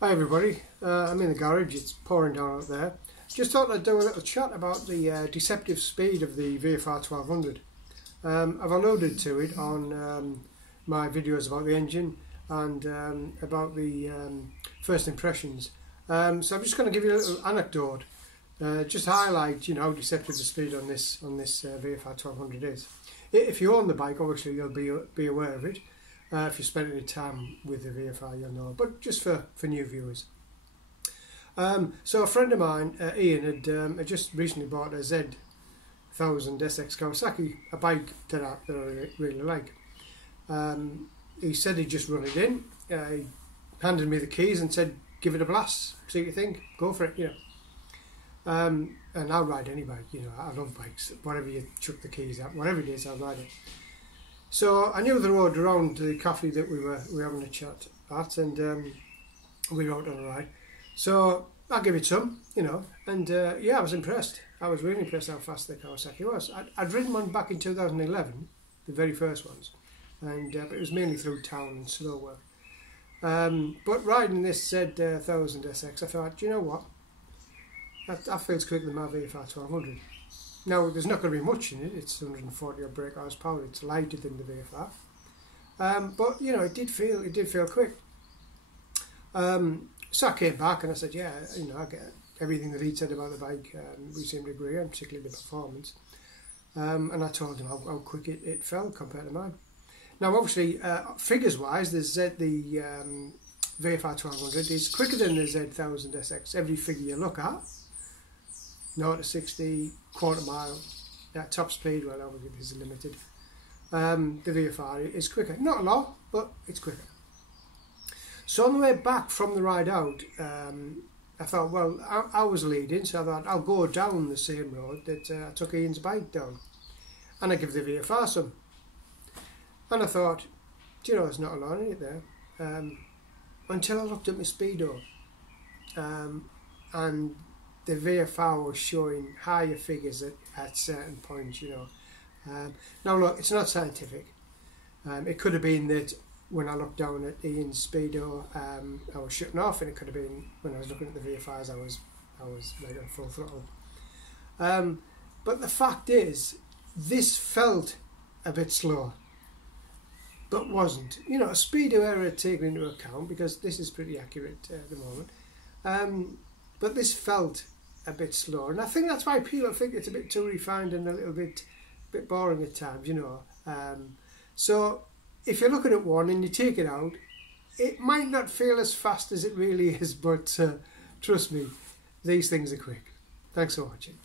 Hi everybody, I'm in the garage, it's pouring down out there. Just thought I'd do a little chat about the deceptive speed of the VFR 1200. I've alluded to it on my videos about the engine and about the first impressions. So I'm just going to give you a little anecdote, just highlight how deceptive the speed on this VFR 1200 is. If you own the bike, obviously you'll be aware of it. If you spent any time with the VFR, you'll know, but just for new viewers. So a friend of mine, Ian, had just recently bought a Z1000 SX Kawasaki, a bike that I really like. He said he'd just run it in. He handed me the keys and said, "Give it a blast, see what you think, go for it, And I'll ride any bike, I love bikes. Whatever you chuck the keys at, whatever it is, I'll ride it. So I knew the road around the cafe that we were having a chat at, and we were out on a ride. So I gave it some, and yeah, I was impressed. I was really impressed how fast the Kawasaki was. I'd ridden one back in 2011, the very first ones, and but it was mainly through town and slower. But riding this Z1000 SX, I thought, you know what? That feels quicker than my VFR 1200. Now, there's not going to be much in it. It's 140 odd brake horsepower. It's lighter than the VFR, but it did feel quick. So I came back and I said, yeah, I get everything that he said about the bike. We seem to agree on, particularly the performance. And I told him how quick it felt compared to mine. Now, obviously, figures-wise, the VFR 1200 is quicker than the Z1000 SX. Every figure you look at. 0 to 60, quarter mile, top speed, well, obviously this is limited. The VFR is quicker. Not a lot, but it's quicker. So on the way back from the ride out, I thought, well, I was leading, so I thought I'll go down the same road that I took Ian's bike down. And I give the VFR some. And I thought, there's not a lot in it there. Until I looked at my speedo. And the VFR was showing higher figures at certain points, Now look, it's not scientific. It could have been that when I looked down at Ian's speedo, I was shutting off, and it could have been when I was looking at the VFRs, I was right on full throttle. But the fact is, this felt a bit slow, but wasn't. A speedo error taken into account, because this is pretty accurate at the moment. But this felt a bit slower, and I think that's why people think it's a bit too refined and a little bit boring at times, So if you're looking at one and you take it out, it might not feel as fast as it really is, but trust me, these things are quick. Thanks for watching.